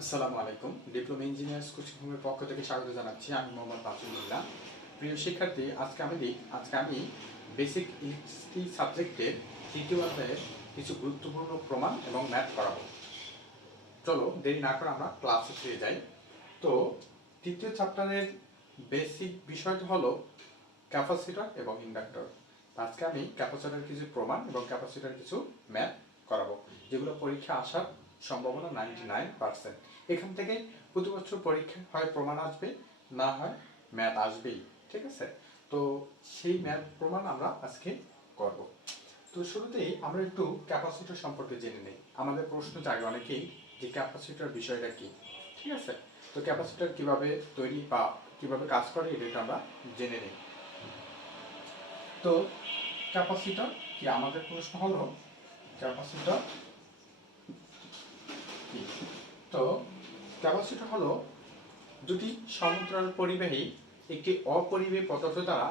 আসসালামু আলাইকুম। Diploma engineers coaching হোমের পক্ষ থেকে স্বাগত জানাচ্ছি। আমি মোহাম্মদ ফাজলুল্লাহ। প্রিয় শিক্ষার্থী, আজকে আমি বেসিক ইলেকট্রিসিটি সাবজেক্টের তৃতীয় অধ্যায়ের কিছু গুরুত্বপূর্ণ প্রমাণ এবং ম্যাথ করাবো। চলো দেরি না করে আমরা ক্লাসে ফিরে যাই। তো তৃতীয় চ্যাপ্টারের বেসিক বিষয়টা হলো ক্যাপাসিটর এবং ইন্ডাক্টর। আজকে আমি ক্যাপাসিটরের কিছু প্রমাণ এবং ক্যাপাসিটরের কিছু ম্যাথ করাবো, যেগুলো পরীক্ষা আসার সম্ভাবনা 99%। এখান থেকে প্রতি বছর পরীক্ষা হয় প্রমাণ আসবে, না হয় ম্যাথ আসবেই। ঠিক আছে, তো সেই ম্যাথ প্রমাণ আমরা আজকে করব। তো শুরুতেই আমরা একটু ক্যাপাসিটর সম্পর্কে জেনে নিই। আমাদের প্রশ্ন জাগে অনেকেই যে ক্যাপাসিটর বিষয়টা কি। ঠিক আছে, তো ক্যাপাসিটর কিভাবে তৈরি বা কিভাবে কাজ করে এটা আমরা জেনে নিই। তো ক্যাপাসিটর কি, আমাদের প্রশ্ন হলো ক্যাপাসিটর কি। তো ক্যাপাসিটর হলো দুটি সমান্তরাল পরিবাহী একটি অপরিবাহী পদার্থ দ্বারা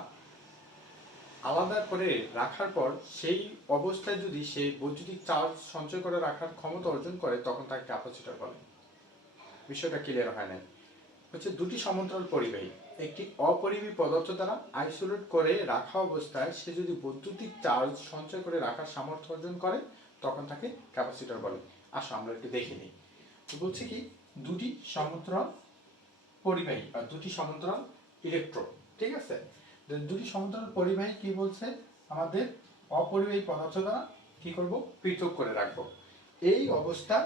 আলাদা করে রাখার পর সেই অবস্থায় যদি সে বৈদ্যুতিক চার্জ সঞ্চয় করে রাখার ক্ষমতা অর্জন করে, তখন তাকে ক্যাপাসিটর বলে। বিষয়টা ক্লিয়ার হয় নাই। হচ্ছে দুটি সমান্তরাল পরিবাহী একটি অপরিবাহী পদার্থ দ্বারা আইসোলেট করে রাখা অবস্থায় সে যদি বৈদ্যুতিক চার্জ সঞ্চয় করে রাখার সামর্থ্য অর্জন করে, তখন তাকে ক্যাপাসিটর বলে। আসো আমরা একটু দেখে নিই। তো বলছে কি, দুটি সমান্তরাল পরিবাহী বা দুটি সমান্তরাল ইলেকট্রোড। ঠিক আছে, দুটি সমান্তরাল পরিবাহী কি বলছে, আমাদের অপরিবাহী পদার্থ দ্বারা কি করব, পৃথক করে রাখবো। এই অবস্থা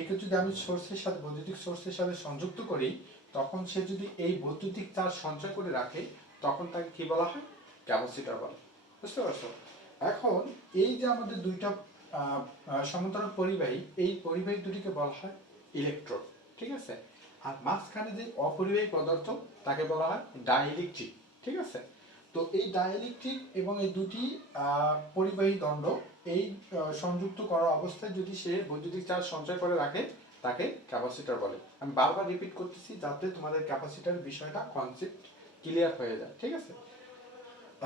একে যদি আমি সোর্সের সাথে, বৈদ্যুতিক সোর্সের সাথে সংযুক্ত করি, তখন সে যদি এই বৈদ্যুতিক চার্জ সঞ্চয় করে রাখে, তখন তাকে কি বলা হয়, ক্যাপাসিটর বলে। বুঝতে পারছো? এখন এই যে আমাদের দুইটা সমান্তরাল পরিবাহী, এই পরিবাহী দুটিকে বলা হয় ইলেকট্রোড। ঠিক আছে, আর মাঝখানে যে অপরিবাহী পদার্থ তাকে বলা হয় ডাইইলেকট্রিক। ঠিক আছে, তো এই ডাইইলেকট্রিক এবং এই দুটি পরিবাহী দণ্ড এই সংযুক্ত করা অবস্থায় যদি সে বৈদ্যুতিক চার্জ সঞ্চয় করে রাখে, তাকে ক্যাপাসিটর বলে। আমি বারবার রিপিট করতেছি যাতে তোমাদের ক্যাপাসিটরের বিষয়টা কনসেপ্ট ক্লিয়ার হয়ে যায়। ঠিক আছে,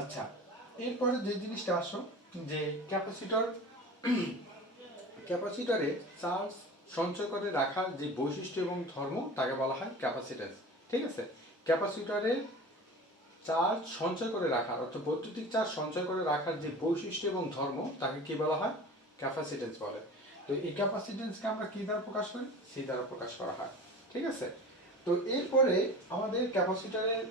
আচ্ছা, এরপরে যে জিনিসটা আসো, যে ক্যাপাসিটরে চার্জ সঞ্চয় করে রাখার যে বৈশিষ্ট্য এবং ধর্ম তাকে বলা হয় ক্যাপাসিট্যান্স। ঠিক আছে, ক্যাপাসিটরের চার্জ সঞ্চয় করে রাখার, অর্থাৎ বৈদ্যুতিক চার্জ সঞ্চয় করে রাখার যে বৈশিষ্ট্য এবং ধর্ম তাকে কি বলা হয়, ক্যাপাসিট্যান্স বলে। তো এই ক্যাপাসিট্যান্সকে আমরা কি দ্বারা প্রকাশ করি, সি দ্বারা প্রকাশ করা হয়। ঠিক আছে, তো এরপরে আমাদের ক্যাপাসিটরের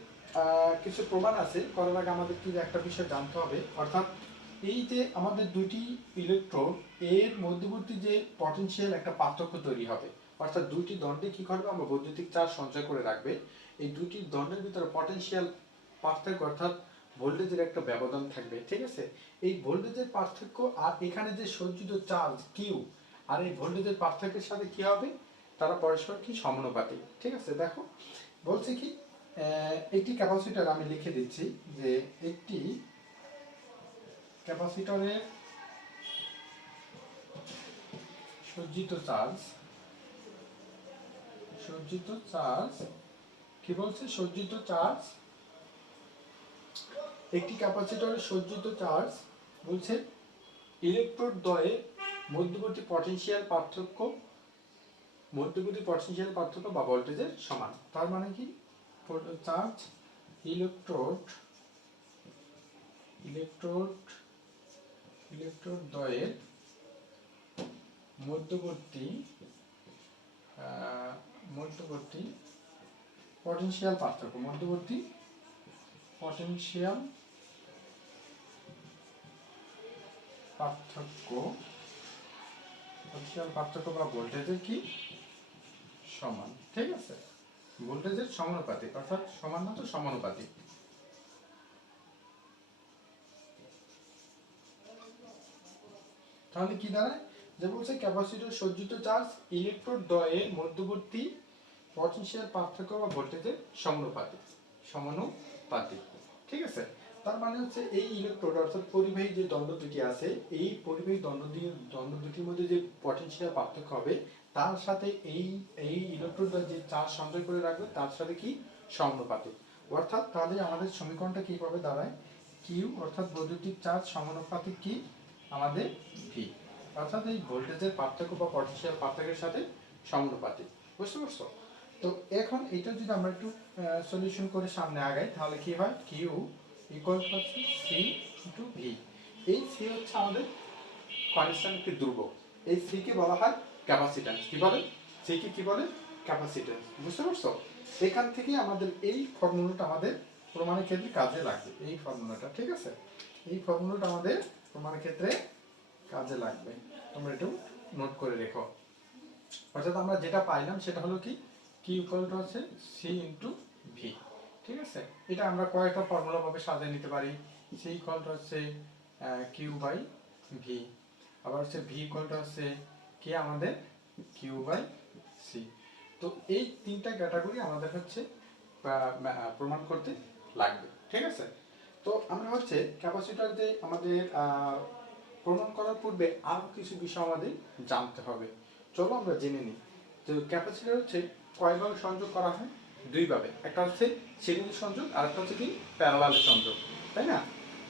কিছু প্রমাণ আছে। করার আগে আমাদের কি একটা বিষয় জানতে হবে, অর্থাৎ এই যে আমাদের দুটি ইলেকট্রোড এর মধ্যবর্তী যে পটেনশিয়াল একটা পার্থক্য তৈরি হবে, অর্থাৎ দুইটি দণ্ডে কি করবে, আমরা বৈদ্যুতিক চার্জ সঞ্চয় করে রাখবে। এই দুটি দণ্ডের ভিতরে পটেনশিয়াল পার্থক্য, অর্থাৎ ভোল্টেজের একটা ব্যবধান থাকবে। ঠিক আছে, এই ভোল্টেজের পার্থক্য আর এখানে যে সঞ্চিত চার্জ কিউ আর এই ভোল্টেজের পার্থক্যের সাথে কি হবে, তারা পরস্পর কি সমানুপাতিক। ঠিক আছে, দেখো বলছে কি, একটি ক্যাপাসিটর আমি লিখে দিচ্ছি যে একটি ক্যাপাসিটরের সজ্জিত চার্জ কি বলছে, সজ্জিত চার্জ, একটি ক্যাপাসিটরের সজ্জিত চার্জ বলছে ইলেকট্রোড দ্বয়ের মধ্যবর্তী পটেনশিয়াল পার্থক্য বা ভোল্টেজের সমান। তার মানে কি, চার্জ ইলেকট্রোড দ্বয়ের মধ্যবর্তী পটেনশিয়াল পার্থক্য বা ভোল্টেজের কি সমান। ঠিক আছে, ভোল্টেজের সমানুপাতিক, অর্থাৎ সমান না তো সমানুপাতিক। তাহলে কি দাঁড়ায়, যে বলছে ক্যাপাসিটর সজ্জিত চার্জ ইলেকট্রোড দ্বয়ের মধ্যবর্তী পটেনশিয়াল পার্থক্য বা ভোল্টেজের সমানুপাতিক। ঠিক আছে, তার মানে হচ্ছে এই ইলেকট্রোড অর্থাৎ পরিবাহী যে দণ্ড দুটি আছে, এই পরিবাহী দণ্ড দুটির মধ্যে যে পটেনশিয়াল পার্থক্য হবে, তার সাথে এই ইলেকট্রোড যে চার্জ সঞ্চয় করে রাখবে তার সাথে কি সমানুপাতিক। অর্থাৎ তাহলে আমাদের সমীকরণটা কিভাবে দাঁড়ায়, কিউ অর্থাৎ বৈদ্যুতিক চার্জ সমানুপাতিক কি আমাদের ভি, অর্থাৎ এই ভোল্টেজের পার্থক্য বা পটেনশিয়াল পার্থক্যের সাথে সমানুপাতিক। বুঝতে পারছো? তো এখন এটা যদি আমরা একটু সলিউশন করে সামনে আগাই তাহলে কি হয়, কিউ ইকুয়াল টু হচ্ছে সি ইন্টু ভি। এই সি হচ্ছে আমাদের কনস্ট্যান্ট একটি ধ্রুবক, এই সি কে বলা হয় ক্যাপাসিট্যান্স। কি বলে? সি কে কি বলে? ক্যাপাসিট্যান্স। বুঝতে পারছো? এখান থেকে আমাদের এই ফর্মুলাটা আমাদের প্রমাণের ক্ষেত্রে কাজে লাগবে, এই ফর্মুলাটা, ঠিক আছে? এই ফর্মুলাটা আমাদের প্রমাণের ক্ষেত্রে কাজে লাগবে, তোমরা একটু নোট করে রেখো। অর্থাৎ আমরা যেটা পাইলাম সেটা হলো কি, কিউ ইকুয়াল টু হচ্ছে সি ইন্টু ভি, ঠিক আছে? এটা আমরা কয়েকটা ফর্মুলা ভাবে সাজিয়ে নিতে পারি। সি ইকুয়াল টু হচ্ছে কিউ বাই ভি, আবার হচ্ছে ভি ইকুয়াল টু হচ্ছে কি আমাদের কিউ বাই সি। তো এই তিনটা ক্যাটাগরি আমাদের হচ্ছে প্রমাণ করতে লাগবে, ঠিক আছে? তো আমরা হচ্ছে ক্যাপাসিটর যে আমাদের প্রমাণ করার পূর্বে আরও কিছু বিষয় আমাদের জানতে হবে। চলো আমরা জেনে নিই। তো ক্যাপাসিটর হচ্ছে কয়ভাবে সংযোগ করা হয়? দুইভাবে, একটা হচ্ছে সিরিজ সংযোগ আর একটা হচ্ছে কি প্যারালাল সংযোগ, তাই না?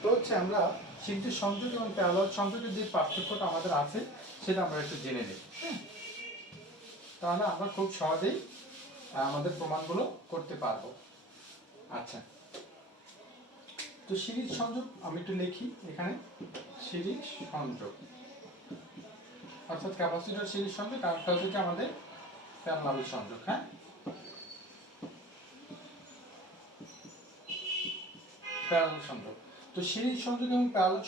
তো হচ্ছে আমরা সিরিজ সংযোগ এবং প্যারালাল সংযোগের যে পার্থক্যটা আমাদের আছে সেটা আমরা একটু জেনে নিই, হ্যাঁ? তাহলে আমরা খুব সহজেই আমাদের প্রমাণগুলো করতে পারবো। আচ্ছা, তো সিরিজ সংযোগ আমি একটু লিখি এখানে, সিরিজ সংযোগ অর্থাৎ ক্যাপাসিটর সিরিজ সংযোগ, আর একটা হচ্ছে কি আমাদের প্যারালাল সংযোগ, হ্যাঁ? প্যারালাল সংযোগ। তো সিরিজ সংযোগ এবং প্যারালাল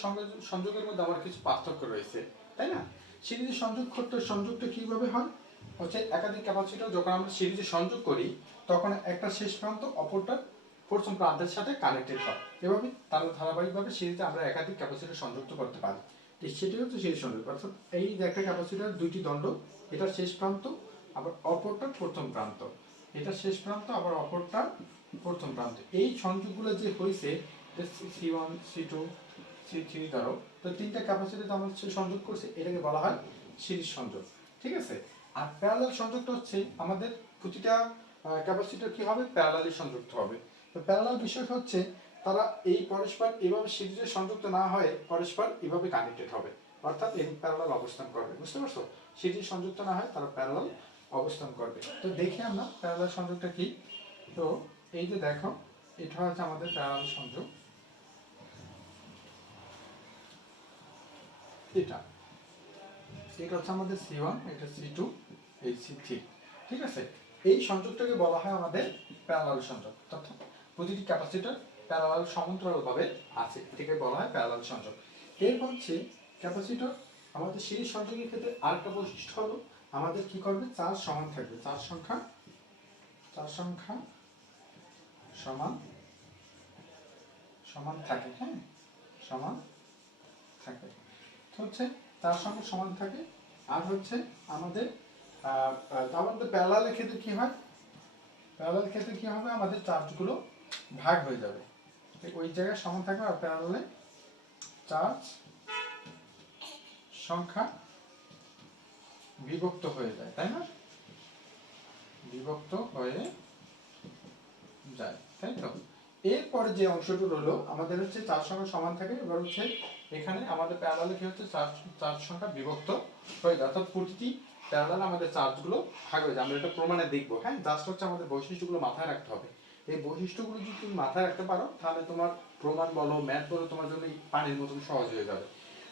সংযোগের মধ্যে আমার কিছু পার্থক্য রয়েছে, তাই না? সিরিজে সংযোগটা কিভাবে হয়? হচ্ছে একাধিক ক্যাপাসিটর যখন আমরা সিরিজে সংযোগ করি তখন একটা শেষ প্রান্ত অপরটার প্রথম প্রান্তের সাথে কানেক্টেড হয়। এভাবে তার ধারাবাহিকভাবে সিরিজে আমরা একাধিক ক্যাপাসিটর সংযুক্ত করতে পারি। সেটাই হচ্ছে সিরিজ সংযোগ। অর্থাৎ এই যে একটা ক্যাপাসিটর দুইটি দণ্ড, এটা শেষ প্রান্ত আবার অপরটা প্রথম প্রান্ত, এটা শেষ প্রান্ত আবার অপরটা প্রথম প্রান্ত। এই সংযোগগুলো যে হয়েছে C one C two C three ধরো, তো তিনটা ক্যাপাসিটর আমরা সংযোগ করছি, এটাকে বলা হয় সিরিজ সংযোগ, ঠিক আছে? আর প্যারালাল সংযোগটা হচ্ছে আমাদের প্রতিটা ক্যাপাসিটর কি হবে, প্যারালালি সংযুক্ত হবে। তো প্যারালাল বিষয়টা হচ্ছে তারা এই পরস্পর এভাবে সিরিজে সংযুক্ত না হয়ে পরস্পর এভাবে কানেক্টেড হবে, অর্থাৎ এই প্যারালাল অবস্থান করবে। বুঝতে পারছো? সিরিজ সংযুক্ত না হয় তারা প্যারালাল অবস্থান করবে। তো দেখি আমরা প্যারালাল সংযোগটা কি। তো এই যে দেখো, এটা হচ্ছে আমাদের প্যারালাল সংযোগ, এটা এটা হচ্ছে আমাদের C1, এটা C2, এই C3, ঠিক আছে? এই সংযোগটাকে বলা হয় আমাদের প্যারালাল সংযোগ, অর্থাৎ প্রতিটি ক্যাপাসিটর প্যারালাল সমান্তরালভাবে আছে, এটাকে বলা হয় প্যারালাল সংযোগ। এরপর হচ্ছে ক্যাপাসিটর আমাদের সিরিজ সংযোগের ক্ষেত্রে আরেকটা বৈশিষ্ট্য হলো আমাদের কি করবে, চার্জ সমান থাকবে, চার্জ সংখ্যা সমান সমান থাকে, হ্যাঁ, সমান থাকে। তো হচ্ছে চার্জ সংখ্যা সমান থাকে। আর হচ্ছে আমাদের আমাদের প্যারালালের ক্ষেত্রে কি হয়, প্যারালাল ক্ষেত্রে কি হবে, আমাদের চার্জগুলো ভাগ হয়ে যাবে, ওই জায়গায় সমান থাকবে, আর প্যারালালে চার্জ সংখ্যা বিভক্ত হয়ে যায়, তাই না? বিভক্ত হয়ে যায়, তাই তো? এরপরে যে অংশটুকু রইলো আমাদের হচ্ছে চার্জ সংখ্যা সমান থাকে, এবার হচ্ছে এখানে আমাদের প্যারালালে কি হচ্ছে, চার্জ সংখ্যা বিভক্ত হয়ে যায়, অর্থাৎ প্রতিটি প্যারালালে আমাদের চার্জগুলো ভাগ হয়ে যায়। আমরা এটা প্রমাণে দেখবো, হ্যাঁ? জাস্ট হচ্ছে আমাদের বৈশিষ্ট্যগুলো মাথায় রাখতে হবে। এই বৈশিষ্ট্যগুলো যদি তুমি মাথায় রাখতে পারো তাহলে তোমার প্রমাণ বলো ম্যাথ বলো তোমার জন্য পানির মতন সহজ হয়ে যাবে।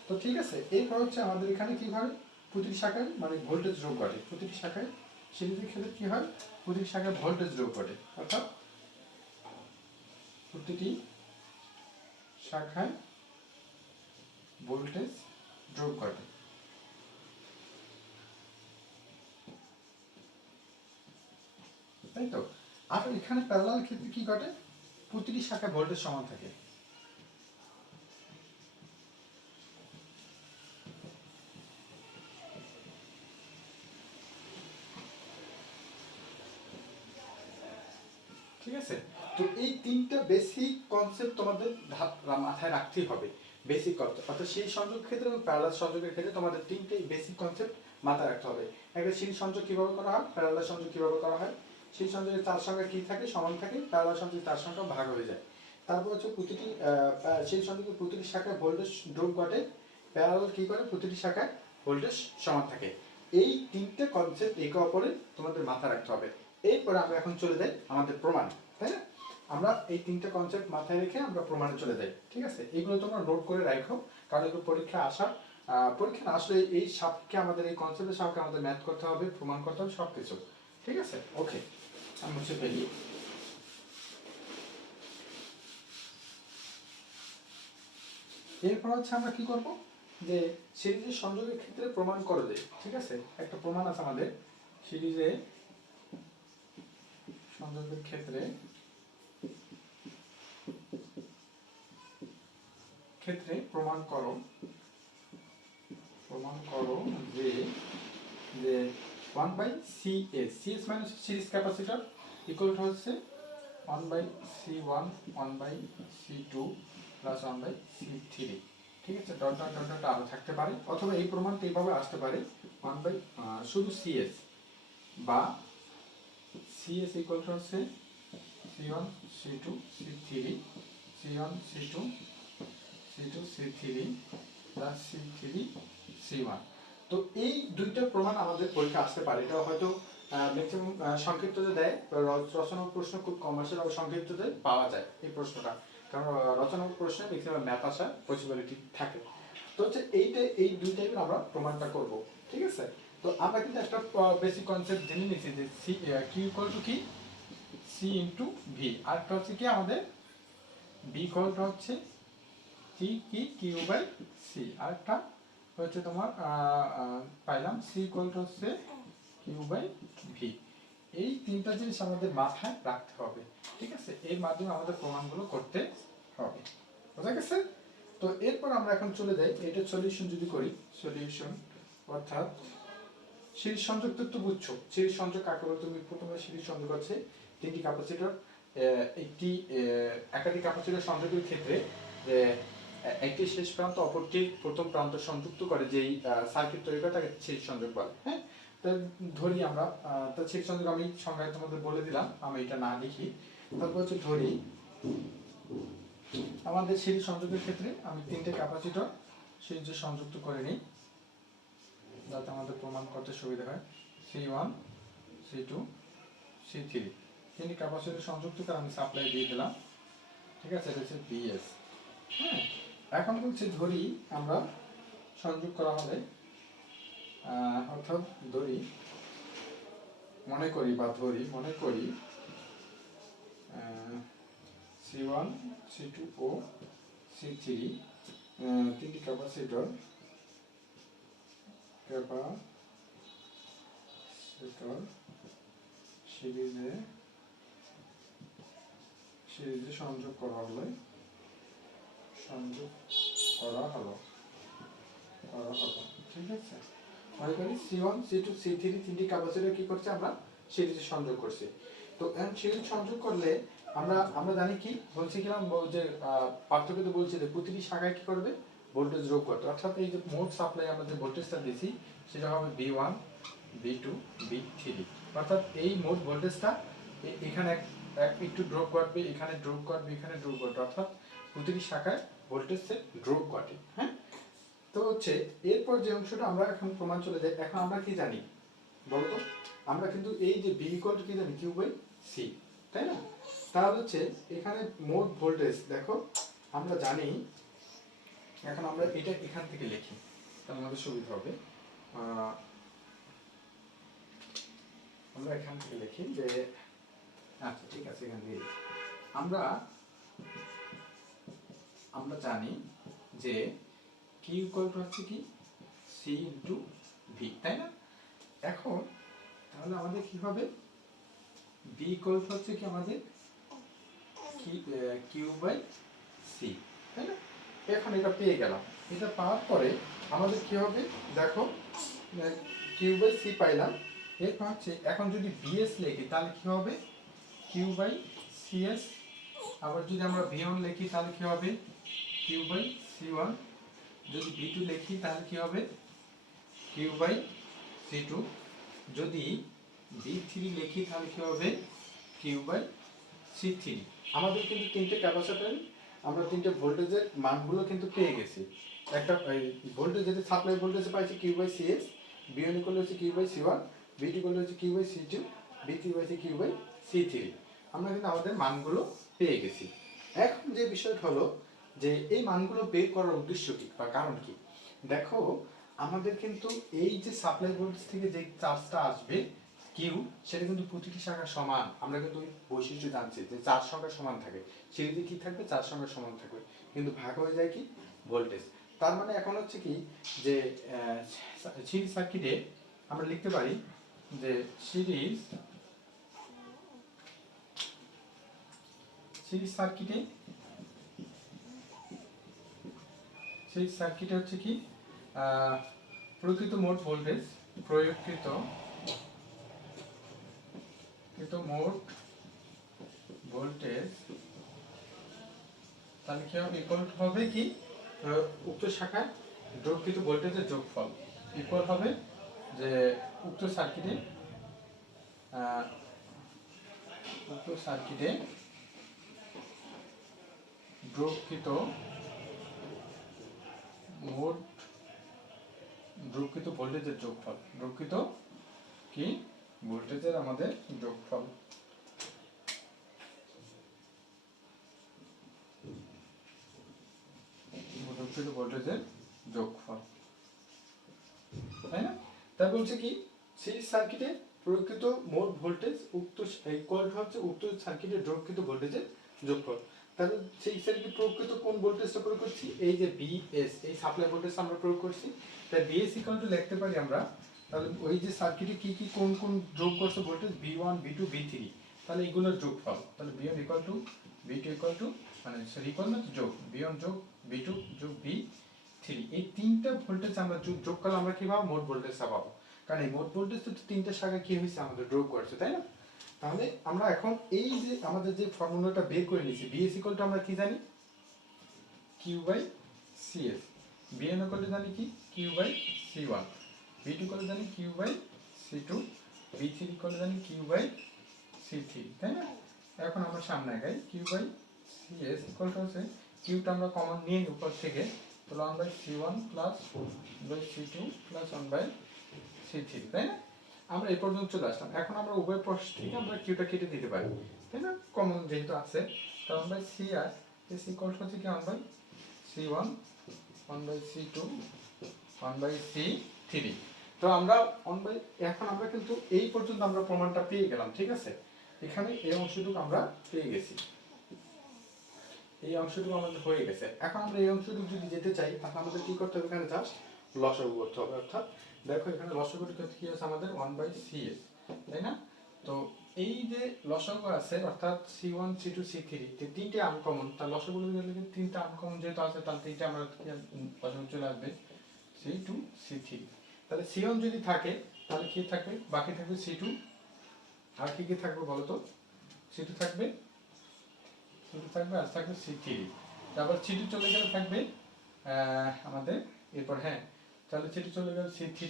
তো ঠিক আছে, এরপর হচ্ছে আমাদের এখানে কি হয়, প্রতিটি শাখায় মানে ভোল্টেজ যোগ ঘটে, প্রতিটি শাখায় সিরিজের ক্ষেত্রে কি হয়, প্রতিটি শাখায় ভোল্টেজ যোগ ঘটে, অর্থাৎ প্রতিটি শাখায় ভোল্টেজ যোগ ঘটে, তাই তো? আর এখানে প্যারালাল ক্ষেত্রে কি ঘটে, প্রতিটি শাখায় ভোল্টেজ সমান থাকে। ঠিক আছে? তো এই তিনটা বেসিক কনসেপ্ট তোমাদের মাথায় রাখতেই হবে, বেসিক কনসেপ্ট। অর্থাৎ সেই সংযোগ ক্ষেত্রে এবং প্যারালাল সংযোগের ক্ষেত্রে তোমাদের তিনটে বেসিক কনসেপ্ট মাথায় রাখতে হবে। একটা সিরিজ সংযোগ কিভাবে করা হয়, প্যারালাল সংযোগ কিভাবে করা হয়, সেই সংযোগের চার সংখ্যা কি থাকে, সমান থাকে, প্যারালাল সংযোগের চার সংখ্যা ভাগ হয়ে যায়। তারপর হচ্ছে প্রতিটি সেই সংযোগের প্রতিটি শাখায় ভোল্টেজ ড্রপ ঘটে, প্যারালাল কি করে, প্রতিটি শাখায় ভোল্টেজ সমান থাকে। এই তিনটে কনসেপ্ট একে অপরে তোমাদের মাথায় রাখতে হবে। এরপরে আমরা এখন চলে যাই আমাদের প্রমাণ, তাই না? আমরা এই তিনটে কনসেপ্ট মাথায় রেখে আমরা প্রমাণে চলে যাই, ঠিক আছে? এগুলো তোমরা নোট করে রাখো, কারণ এগুলো পরীক্ষা না আসলে এই সাপেক্ষে আমাদের এই কনসেপ্টের সাপেক্ষে আমাদের ম্যাথ করতে হবে, প্রমাণ করতে হবে, সব কিছু, ঠিক আছে? ওকে, আমি মুছে ফেলি। এরপর হচ্ছে আমরা কি করব, যে সিরিজের সংযোগের ক্ষেত্রে প্রমাণ করে দেয়, ঠিক আছে? একটা প্রমাণ আছে আমাদের সিরিজে সংযোগের ক্ষেত্রে প্রমাণ করো যে যে 1/CS মানে সিরিজ ক্যাপাসিটর ইকুয়াল টু হচ্ছে 1/C1 1/C2 প্লাস 1/C3, ঠিক আছে? ডট ডট ডট ডট আরো থাকতে পারে, অথবা এই প্রমাণটা এইভাবে আসতে পারে 1 শুধু CS বা CS ইকুয়াল টু হচ্ছে C1 C2 C3 C1 C2 C2 C3 plus C3 C1। তো এই দুইটা প্রমাণ আমাদের পরীক্ষা আসতে পারে। এটা হয়তো ম্যাক্সিমাম সংক্ষিপ্ততে দেয়, রচনামূলক প্রশ্ন খুব কম আসে, আবার সংক্ষিপ্ততে পাওয়া যায় এই প্রশ্নটা, কারণ রচনামূলক প্রশ্নে ম্যাক্সিমাম ম্যাথ আসার পসিবিলিটি থাকে। তো হচ্ছে এই দুই টাইপের আমরা প্রমাণটা করব, ঠিক আছে? তো আমরা কিন্তু একটা বেসিক কনসেপ্ট জেনে নিয়েছি যে সি কিউ ইকুয়াল টু কি সি ইন্টু ভি, আর একটা হচ্ছে কি আমাদের বি ইকুয়াল টু হচ্ছে কি কি কিউ বাই সি, আর একটা হচ্ছে তোমার পাইলাম সি ইকুয়াল টু হচ্ছে কিউ বাই ভি। এই তিনটা জিনিস আমাদের মাথায় রাখতে হবে, ঠিক আছে? এর মাধ্যমে আমাদের প্রমাণগুলো করতে হবে, বোঝা গেছে? তো এরপর আমরা এখন চলে যাই এটা সলিউশন যদি করি, সলিউশন অর্থাৎ সিরিজ সংযোগ তো বুঝছো, সিরিজ সংযোগ কাকে বলে? তুমি প্রথমে সিরিজ সংযোগ আছে তিনটি ক্যাপাসিটর, একটি একাধিক ক্যাপাসিটর সংযোগের ক্ষেত্রে একটি শেষ প্রান্ত অপরটির প্রথম প্রান্ত সংযুক্ত করে যেই সার্কিট তৈরি করে তাকে সিরিজ সংযোগ বলে, হ্যাঁ? তো ধরি আমরা তো সিরিজ সংযোগ আমি সংজ্ঞায় তোমাদের বলে দিলাম, আমি এটা না লিখি। তারপর হচ্ছে ধরি আমাদের সিরিজ সংযোগের ক্ষেত্রে আমি তিনটে ক্যাপাসিটর সিরিজে সংযুক্ত করে নিই যাতে আমাদের প্রমাণ করতে সুবিধা হয়। C1 C2 C3 তিনটি ক্যাপাসিটর সংযুক্ত করে আমি সাপ্লাই দিয়ে দিলাম, ঠিক আছে? এটা হচ্ছে BS, হ্যাঁ? এখন বলছি ধরি আমরা সংযোগ করা হবে, অর্থাৎ মনে করি C1 C2 ও C3 তিনটি ক্যাপাসিটর সিরিজে সংযোগ করা হলো, ঠিক আছে? মনে করি C1 C2 C3 তিনটি ক্যাপাসিটর কি করছে, আমরা সিরিজে সংযোগ করছি। তো এখন সিরিজ সংযোগ করলে আমরা জানি কি বলছিলাম, যে পার্থক্য তো বলছি যে প্রতিটি শাখায় কি করবে, ভোল্টেজ যোগ করতে, অর্থাৎ এই যে মোট সাপ্লাই আমরা যে ভোল্টেজটা দিয়েছি সেটা হবে V1 V2 V3, অর্থাৎ এই মোট ভোল্টেজটা এখানে একটু ড্রপ করবে, এখানে ড্রপ করবে, এখানে ড্রপ করবে, অর্থাৎ প্রতিটি শাখায় ভোল্টেজের ড্রপ ঘটে, হ্যাঁ? তো হচ্ছে এরপর যে অংশটা আমরা এখন প্রমাণ চলে যাই। এখন আমরা কি জানি বলতো? আমরা কিন্তু এই যে বি ইকুয়াল টু কি জানি, কিউ বাই সি, তাই না? তাহলে হচ্ছে এখানে মোট ভোল্টেজ দেখো আমরা জানি, এখন আমরা এটা এখান থেকে লিখি তাহলে আমাদের সুবিধা হবে। আমরা এখান থেকে লিখি যে আচ্ছা ঠিক আছে, এখান থেকে আমরা জানি যে কিউ ইকুয়াল টু হচ্ছে কি সি ইন্টু ভি, তাই না? এখন তাহলে আমাদের কি হবে, বি ইকুয়াল টু হচ্ছে কি আমাদের কিউ বাই সি, তাই না? এখন এটা পেয়ে গেলাম, এটা পাওয়ার পরে আমাদের কি হবে দেখো, কিউ বাই সি পাইলাম। এরপর হচ্ছে এখন যদি বিএস লিখি তাহলে কি হবে, কিউ বাই সিএস। আবার যদি আমরা ভি1 লিখি তাহলে কি হবে, কিউ বাই সি1। যদি ভি2 লিখি তাহলে কি হবে, কিউ বাই সি2। যদি V3 লিখি তাহলে কি হবে, কিউ বাই C3। আমাদের কিন্তু তিনটে ক্যাপাসিটর, আমরা তিনটে ভোল্টেজের মানগুলো কিন্তু পেয়ে গেছি। একটা ভোল্টেজ যেটা সাপ্লাই ভোল্টেজ পাইছি Q by CS, B1 equal হচ্ছে Q by C1, B2 equal হচ্ছে কিউ বাই C2, B3 হচ্ছে কিউ বাই C3। আমরা কিন্তু আমাদের মানগুলো পেয়ে গেছি। এখন যে বিষয়টা হলো যে এই মানগুলো বের করার উদ্দেশ্য কি বা কারণ কি? দেখো আমাদের কিন্তু এই যে সাপ্লাই ভোল্টেজ থেকে যে চার্জটা আসবে কিউ, সেটা কিন্তু প্রতিটি শাখা সমান। আমরা কিন্তু বৈশিষ্ট্য জানছি যে চার্জ সংখ্যা সমান থাকে, সিরিজে কি থাকবে, চার্জ সংখ্যা সমান থাকবে, কিন্তু ভাগ হয়ে যায় কি ভোল্টেজ। তার মানে এখন হচ্ছে কি যে সিরিজ সার্কিটে আমরা লিখতে পারি যে সিরিজ সার্কিটে হচ্ছে কি প্রকৃত মোট ভোল্টেজ প্রয়োগকৃত মোট ভোল্টেজ তাহলে কি হবে ইকুয়াল হবে কি উক্ত শাখায় যোগকৃত ভোল্টেজের যোগফল ইকুয়াল হবে যে উক্ত সার্কিটে যোগকৃত মোট ভোল্টেজের যোগফল, যোগকৃত কি ভোল্টেজের আমাদের যোগফল। ভোল্টেজের যোগফল, তাই না? তাই বলছে কি সিরিজ সার্কিটে প্রয়োগকৃত মোট ভোল্টেজ উক্ত ইকুয়াল হচ্ছে উক্ত সার্কিটের যোগকৃত ভোল্টেজের যোগফল। তাহলে সেই সার্কিট প্রয়োগকৃত কোন ভোল্টেজটা প্রয়োগ করছি, এই যে বিএস, এই সাপ্লাই ভোল্টেজ আমরা প্রয়োগ করছি। তাই বিএস ইকুয়াল টু লিখতে পারি আমরা, তাহলে ওই যে সার্কিটে কি কি কোন কোন যোগ করছে ভোল্টেজ B1 B2 B3, তাহলে এগুলোর যোগফল। তাহলে B1 equal to B2 equal two মানে সরি ইকুয়াল না যোগ B1 যোগ B2 যোগ B3, এই তিনটা ভোল্টেজ আমরা যোগ করলে আমরা কি পাবো মোট ভোল্টেজটা পাবো। কারণ এই মোট ভোল্টেজ তো তিনটা শাখা কি হয়েছে আমাদের যোগ করছে, তাই না? তাহলে আমরা এখন এই যে আমাদের যে ফর্মুলাটা বের করে নিয়েছি বিএস ইকুয়াল টু আমরা কি জানি Q by CS, BN equal to জানি কি Q by C1, B2 equal to জানি Q by C2, B3 equal to জানি কিউ বাই C3, তাই না? এখন আমরা সামনে আগাই, Q by CS equal to হচ্ছে কিউটা আমরা কমন নিয়ে উপর থেকে, তাহলে 1 by C1 plus by C2 plus 1 by C3, তাই না? আমরা এই পর্যন্ত চলে আসলাম। এখন আমরা উভয় পাশ থেকে আমরা কিউটা কেটে দিতে পারি, তাই না? কমন যেহেতু আছে, তাহলে 1 by C R S equal to হচ্ছে কি 1 by C1, 1 by C2, 1 by C3। তো আমরা 1 বাই, এখন আমরা কিন্তু এই পর্যন্ত আমরা প্রমাণটা পেয়ে গেলাম, ঠিক আছে? এখানে এই অংশটুকু আমরা পেয়ে গেছি, এই অংশটুকু আমাদের হয়ে গেছে। এখন আমরা এই অংশটুকু যদি যেতে চাই তাহলে আমাদের কি করতে হবে, এখানে জাস্ট লসাগু করতে হবে। অর্থাৎ দেখো এখানে লসাগুটি কি আছে আমাদের 1 বাই সিএস, তাই না? তো এই যে লসাগু আছে অর্থাৎ C1 C2 C3 এই তিনটে আনকমন, তার লসাগুলো গেলে কিন্তু তিনটা আনকমন যেহেতু আছে তাহলে তিনটে আমরা লসাগু চলে আসবে C2 C3। তাহলে C1 যদি থাকে তাহলে কি থাকবে, বাকি থাকবে C2, আর কি কি থাকবে বলো তো? C2 থাকবে আর থাকবে C3, তারপর C2 চলে গেলে থাকবে আমাদের এরপর, হ্যাঁ তাহলে C2 চলে গেলে C3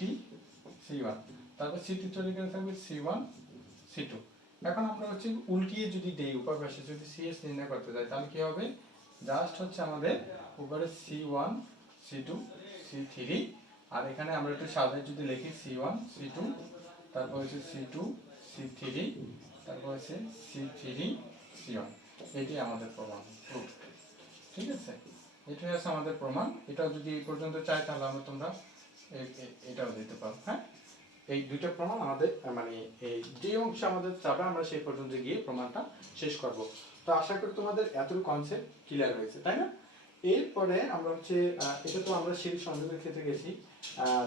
C1, তারপর C3 চলে গেলে থাকবে C1 C2। এখন আমরা হচ্ছে উল্টিয়ে যদি দেই উপর পাশে যদি CS নির্ণয় করতে যাই তাহলে কি হবে, জাস্ট হচ্ছে আমাদের উপরে C1 C2 C3, আর এখানে আমরা একটু সাজাই যদি লিখি C1 C2, তারপর হচ্ছে C2 C3, তারপর হচ্ছে C3 C1। এটি আমাদের প্রমাণ, ঠিক আছে? এটাই হচ্ছে আমাদের প্রমাণ। এটা যদি এই পর্যন্ত চাই তাহলে আমরা তোমরা এটাও দিতে পারো। হ্যাঁ, এই দুইটা প্রমাণ আমাদের মানে এই যে অংশে আমাদের যাবে আমরা সেই পর্যন্ত গিয়ে প্রমাণটা শেষ করব। তো আশা করি তোমাদের এতটুকু কনসেপ্ট ক্লিয়ার হয়েছে, তাই না? এরপরে আমরা হচ্ছে এটা তো আমরা সিরিজ সংযোগের ক্ষেত্রে গেছি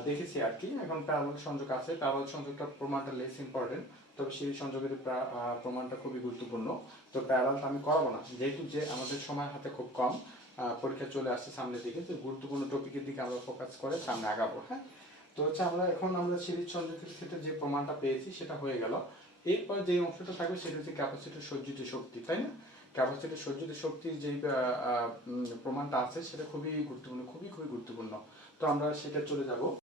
দেখেছি আর কি। এখন প্যারালাল সংযোগ আছে, প্যারালাল সংযোগটা প্রমাণটা লেস ইম্পর্টেন্ট, তবে সিরিজ সংযোগের প্রমাণটা খুবই গুরুত্বপূর্ণ। তো প্যারালালটা আমি করাবো না যেহেতু যে আমাদের সময় হাতে খুব কম, পরীক্ষা চলে আসছে সামনের দিকে, তো গুরুত্বপূর্ণ টপিকের দিকে আমরা ফোকাস করে সামনে আগাবো। হ্যাঁ, তো হচ্ছে আমরা সিরিজ সংযোগের ক্ষেত্রে যে প্রমাণটা পেয়েছি সেটা হয়ে গেল। এরপর যে অংশটা থাকবে সেটা হচ্ছে ক্যাপাসিটর সজ্জিত শক্তি, তাই না? ক্যাপাসিটর সজ্জিত শক্তির যে প্রমাণটা আছে সেটা খুবই গুরুত্বপূর্ণ, খুবই গুরুত্বপূর্ণ। তো আমরা সেটা চলে যাব।